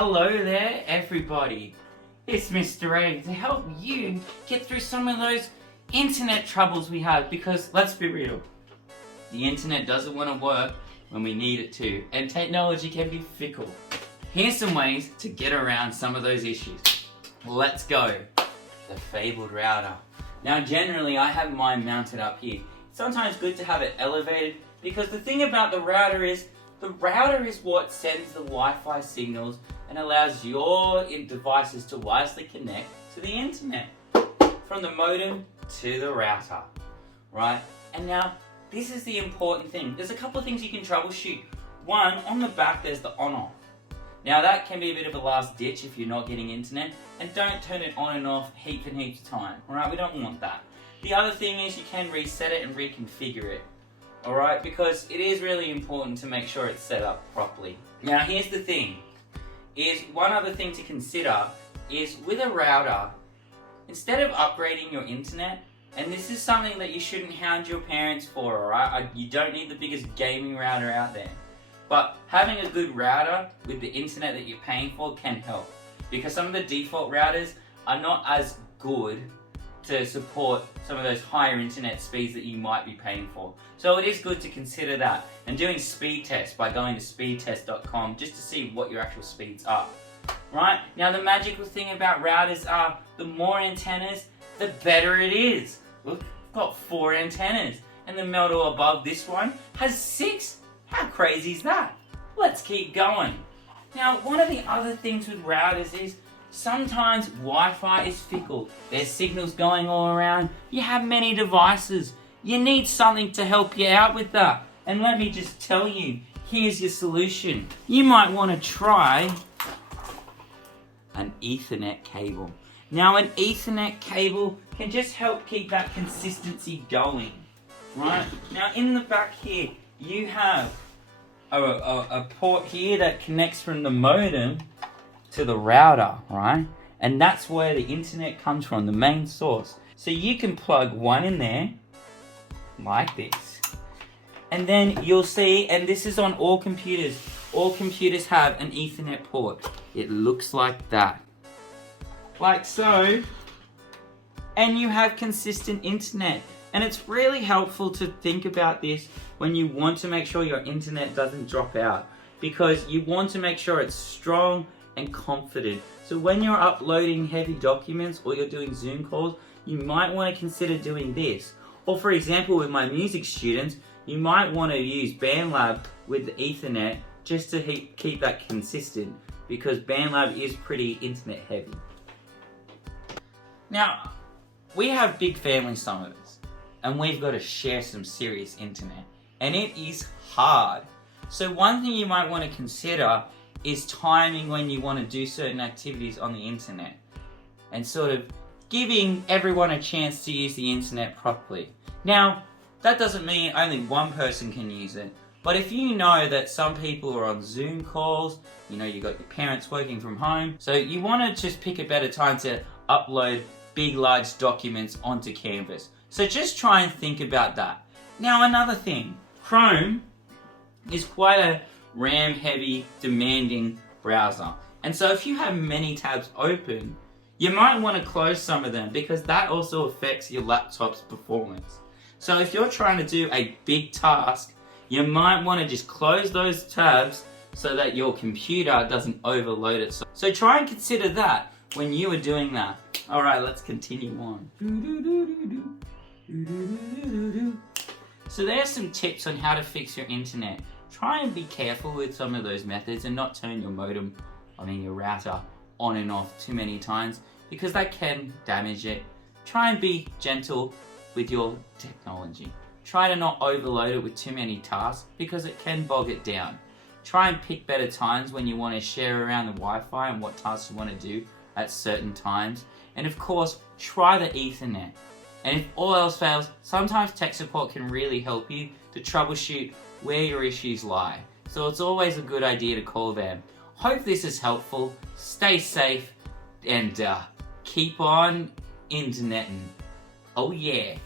Hello there, everybody. It's Mr. A to help you get through some of those internet troubles we have, because let's be real, the internet doesn't want to work when we need it to, and technology can be fickle. Here's some ways to get around some of those issues. Let's go. The fabled router. Now generally I have mine mounted up here. It's sometimes good to have it elevated, because the thing about the router is what sends the Wi-Fi signals and allows your devices to wirelessly connect to the internet from the modem to the router, right? And now this is the important thing. There's a couple of things you can troubleshoot. One, on the back there's the on-off. Now that can be a bit of a last ditch if you're not getting internet, and don't turn it on and off heaps and heaps of time, alright? We don't want that. The other thing is you can reset it and reconfigure it, alright? Because it is really important to make sure it's set up properly. Now here's the thing, is one other thing to consider is with a router, instead of upgrading your internet, and this is something that you shouldn't hound your parents for, alright? You don't need the biggest gaming router out there. But having a good router with the internet that you're paying for can help. Because some of the default routers are not as good to support some of those higher internet speeds that you might be paying for. So it is good to consider that. And doing speed tests by going to speedtest.com just to see what your actual speeds are. Right? Now the magical thing about routers are the more antennas, the better it is. Look, I've got 4 antennas. And the model above this one has 6. How crazy is that? Let's keep going. Now, one of the other things with routers is sometimes Wi-Fi is fickle. There's signals going all around. You have many devices. You need something to help you out with that. And let me just tell you, here's your solution. You might want to try an Ethernet cable. Now, an Ethernet cable can just help keep that consistency going, right? Now, in the back here, you have a port here that connects from the modem to the router, right? And that's where the internet comes from, the main source. So you can plug one in there, like this. And then you'll see, and this is on all computers have an Ethernet port. It looks like that. Like so. And you have consistent internet. And it's really helpful to think about this when you want to make sure your internet doesn't drop out, because you want to make sure it's strong and confident. So when you're uploading heavy documents or you're doing Zoom calls, you might want to consider doing this. Or for example, with my music students, you might want to use BandLab with the Ethernet just to keep that consistent, because BandLab is pretty internet heavy. Now, we have big families, some of us, and we've got to share some serious internet, and it is hard. So one thing you might want to consider is timing when you want to do certain activities on the internet, and sort of giving everyone a chance to use the internet properly. Now, that doesn't mean only one person can use it, but if you know that some people are on Zoom calls, you know, you've got your parents working from home, so you want to just pick a better time to upload big, large documents onto Canvas. So just try and think about that. Now another thing, Chrome is quite a RAM heavy, demanding browser. And so if you have many tabs open, you might want to close some of them, because that also affects your laptop's performance. So if you're trying to do a big task, you might want to just close those tabs so that your computer doesn't overload it. So try and consider that when you are doing that. Alright, let's continue on. So there's some tips on how to fix your internet. Try and be careful with some of those methods and not turn your your router on and off too many times, because that can damage it. Try and be gentle with your technology. Try to not overload it with too many tasks, because it can bog it down. Try and pick better times when you want to share around the Wi-Fi and what tasks you want to do at certain times. And of course, try the Ethernet. And if all else fails, sometimes tech support can really help you to troubleshoot where your issues lie. So it's always a good idea to call them. Hope this is helpful. Stay safe and keep on interneting. Oh yeah.